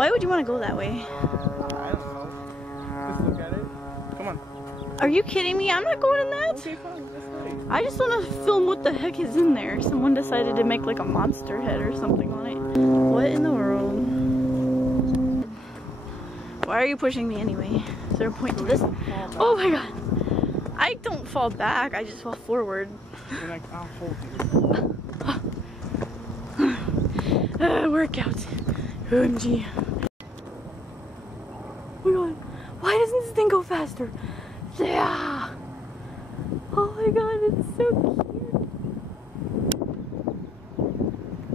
Why would you want to go that way? I don't know. Let's look at it. Come on. Are you kidding me? I'm not going in that. Okay, fine. Let's go. I just want to film what the heck is in there. Someone decided to make like a monster head or something on it. What in the world? Why are you pushing me anyway? Is there a point to this? Oh my god. I don't fall back. I just fall forward. And like, I'll hold you. Workout. OMG. Oh my god. Why doesn't this thing go faster? Yeah. Oh my god, it's so cute.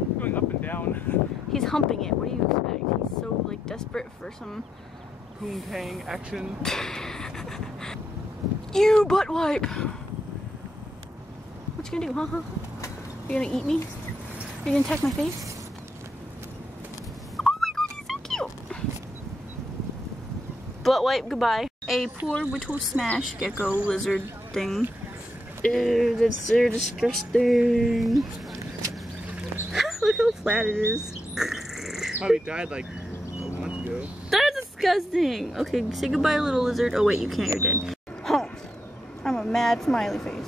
It's going up and down. He's humping it. What do you expect? He's so like desperate for some Poontang action. You butt wipe. What you gonna do, huh? You gonna eat me? Are you gonna attack my face? Oh my god, he's so cute. Butt wipe, goodbye. A poor little smash gecko lizard thing. Ew, that's so disgusting. Look how flat it is. Probably died like a month ago. That's disgusting. Okay, say goodbye, little lizard. Oh wait, you can't, you're dead. Oh, I'm a mad smiley face.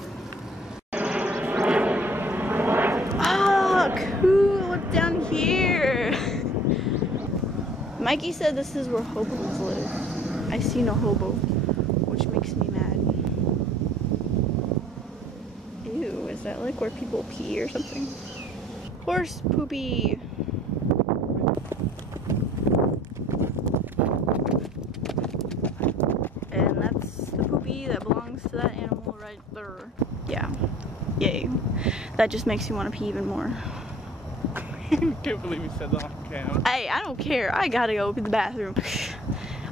Ah, cool, what's down here? Mikey said this is where hobos live. I see no hobo, which makes me mad. Ew, is that like where people pee or something? Horse poopy. And that's the poopy that belongs to that animal right there. Yeah. Yay. That just makes me want to pee even more. I can't believe you said that on cam. Hey, I don't care. I gotta go to the bathroom.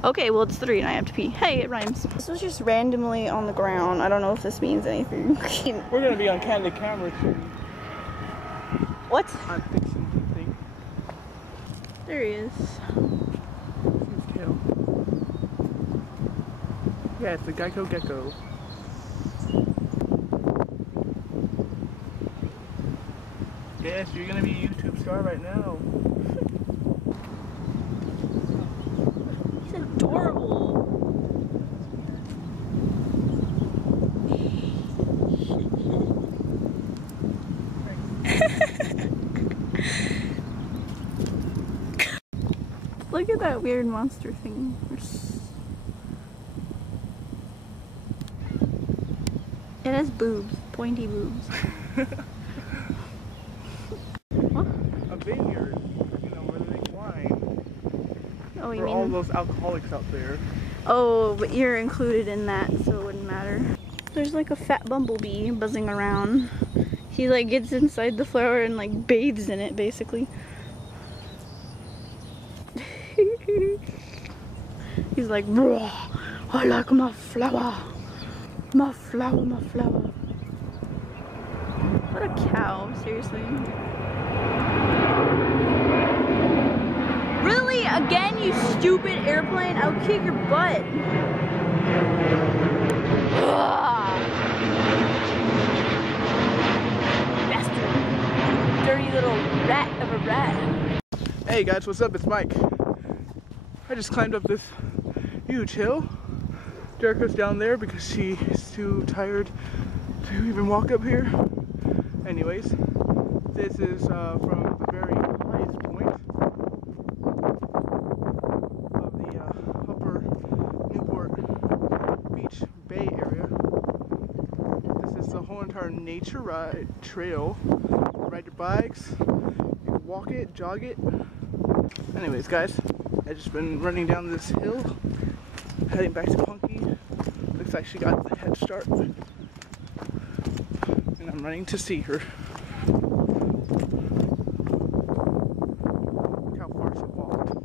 Okay, well it's 3 and I have to pee. Hey, it rhymes. This was just randomly on the ground. I don't know if this means anything. We're gonna be on candid camera soon. What? I'm fixing something. There he is. His tail. Yeah, it's the geico gecko. Yes, you're gonna be a YouTube star right now. He's adorable. Look at that weird monster thing. It has boobs, pointy boobs. What? A vineyard, you know, where they make wine. Oh, you For mean all those alcoholics out there. Oh, but you're included in that, so it wouldn't matter. There's like a fat bumblebee buzzing around. He like gets inside the flower and like bathes in it, basically. He's like, "Bruh, I like my flower. My flower, my flower." What a cow, seriously. Really? Again, you stupid airplane? I'll kick your butt. Bastard. Dirty little rat of a rat. Hey guys, what's up? It's Mike. I just climbed up this huge hill. Jericho's down there because she's too tired to even walk up here. Anyways, this is from the very highest point of the upper Newport Beach Bay area. This is the whole entire nature ride trail. You ride your bikes, you can walk it, jog it. Anyways guys, I've just been running down this hill, heading back to Punky. Looks like she got the head start. And I'm running to see her. Look how far she walked.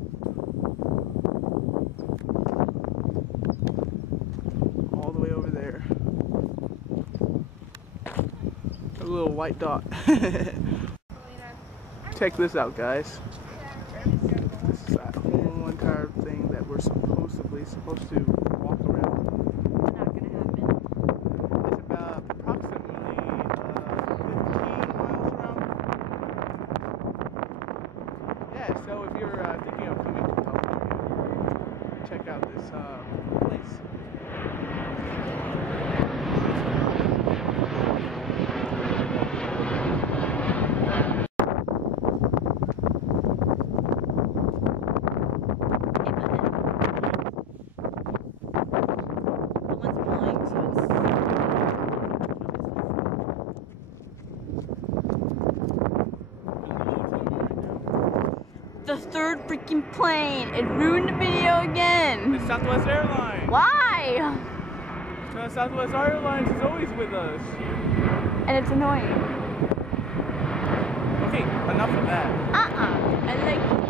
All the way over there. A little white dot. Check this out, guys. This is that whole entire thing that we're supposedly supposed to walk around. Not gonna happen. It's about approximately 15 miles around. Yeah, so if you're thinking of coming to California, check out this place. The third freaking plane. It ruined the video again. It's Southwest Airlines. Why? No, Southwest Airlines is always with us. And it's annoying. Okay, enough of that. I like